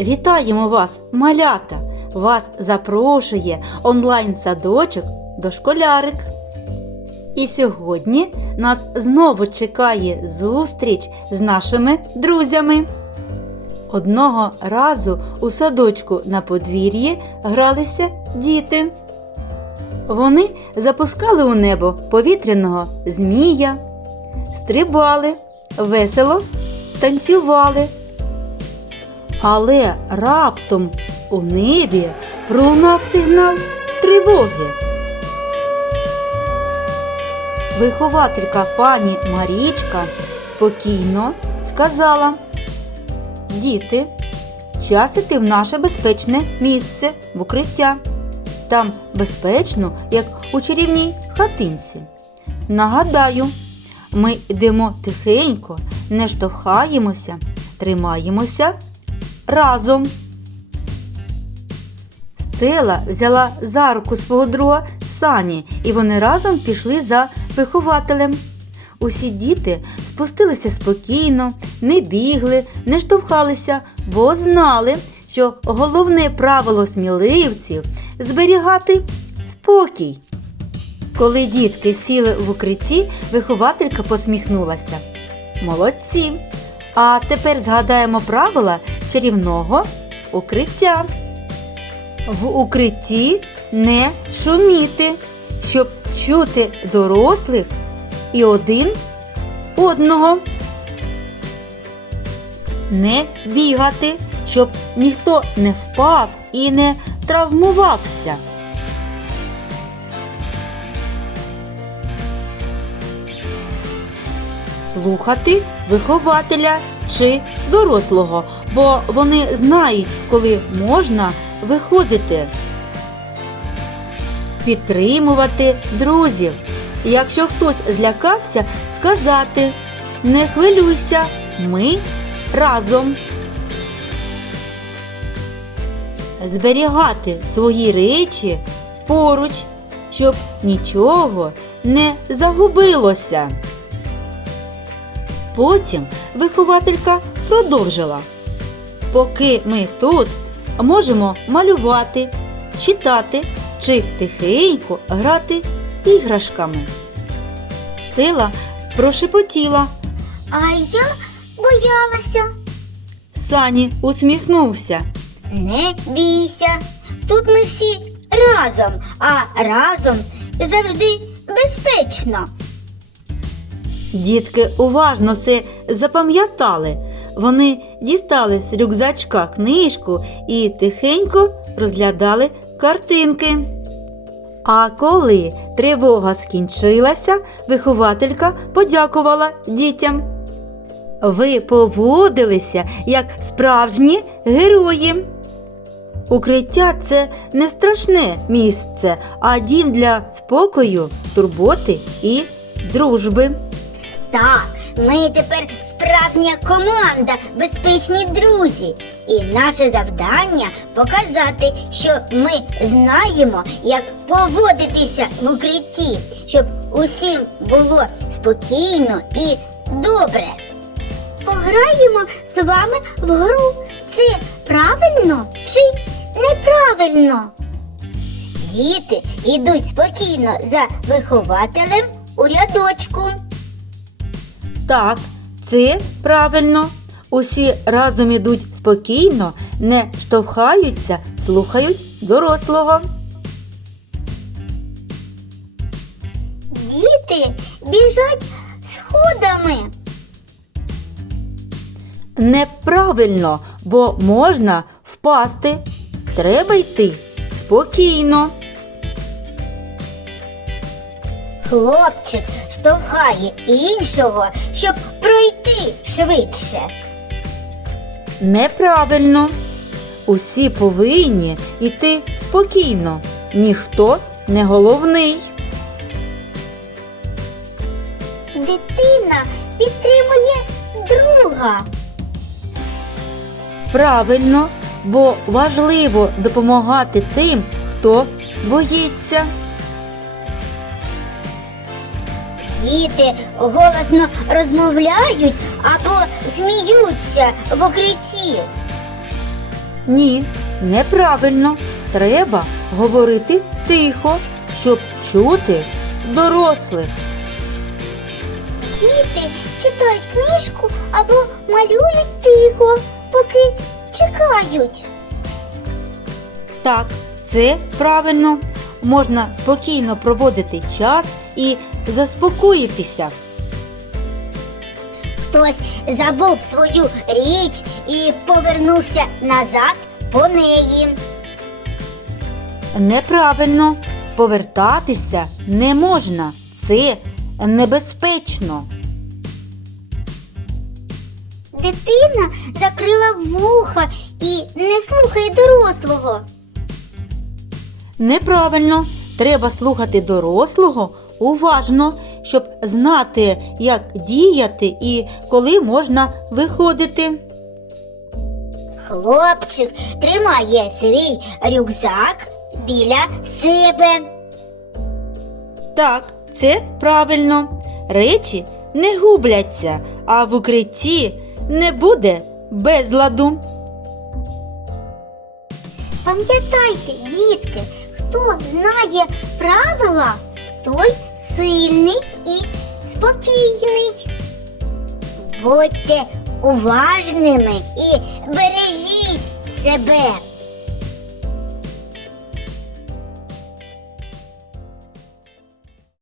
Вітаємо вас, малята! Вас запрошує онлайн-садочок дошколярик. І сьогодні нас знову чекає зустріч з нашими друзями. Одного разу у садочку на подвір'ї гралися діти. Вони запускали у небо повітряного змія, стрибали, весело танцювали. Але раптом у небі пролунав сигнал тривоги. Вихователька пані Марічка спокійно сказала: Діти, час іти в наше безпечне місце в укриття. Там безпечно, як у чарівній хатинці. Нагадаю, ми йдемо тихенько, не штовхаємося, тримаємося разом. Стела взяла за руку свого друга Сані, і вони разом пішли за вихователем. Усі діти спустилися спокійно, не бігли, не штовхалися, бо знали, що головне правило сміливців зберігати спокій. Коли дітки сіли в укритті, вихователька посміхнулася. Молодці! А тепер згадаємо правила чарівного укриття. В укритті не шуміти, щоб чути дорослих і один одного. Не бігати, щоб ніхто не впав і не травмувався. Слухати вихователя чи дорослого, бо вони знають, коли можна виходити. Підтримувати друзів. Якщо хтось злякався, сказати Не хвилюйся, ми разом. Зберігати свої речі поруч, щоб нічого не загубилося. Потім вихователька продовжила. Поки ми тут можемо малювати, читати чи тихенько грати іграшками. Стела прошепотіла. А я боялася. Сані усміхнувся. Не бійся. Тут ми всі разом, а разом завжди безпечно. Дітки уважно все запам'ятали. Вони дістали з рюкзачка книжку і тихенько розглядали картинки. А коли тривога скінчилася, вихователька подякувала дітям. Ви поводилися як справжні герої. Укриття це не страшне місце, а дім для спокою, турботи і дружби. Так, ми тепер справжня команда, безпечні друзі. І наше завдання показати, що ми знаємо, як поводитися в укритті, щоб усім було спокійно і добре. Пограємо з вами в гру. Це правильно чи неправильно? Діти йдуть спокійно за вихователем у рядочку. Так, це правильно. Усі разом ідуть спокійно, не штовхаються, слухають дорослого. Діти біжать сходами. Неправильно, бо можна впасти. Треба йти спокійно. Хлопчик штовхає іншого, щоб пройти швидше. Неправильно. Усі повинні йти спокійно. Ніхто не головний. Дитина підтримує друга. Правильно, бо важливо допомагати тим, хто боїться. Діти голосно розмовляють або сміються в укритті. Ні, неправильно. Треба говорити тихо, щоб чути дорослих. Діти читають книжку або малюють тихо, поки чекають. Так, це правильно. Можна спокійно проводити час і заспокоїтися. Хтось забув свою річ і повернувся назад по неї. Неправильно. Повертатися не можна. Це небезпечно. Дитина закрила вуха і не слухає дорослого. Неправильно. Треба слухати дорослого уважно, щоб знати, як діяти і коли можна виходити. Хлопчик тримає свій рюкзак біля себе. Так, це правильно. Речі не губляться, а в укритті не буде безладу. Пам'ятайте, дітки, хто знає правила, той сильний і спокійний. Будьте уважними і бережіть себе.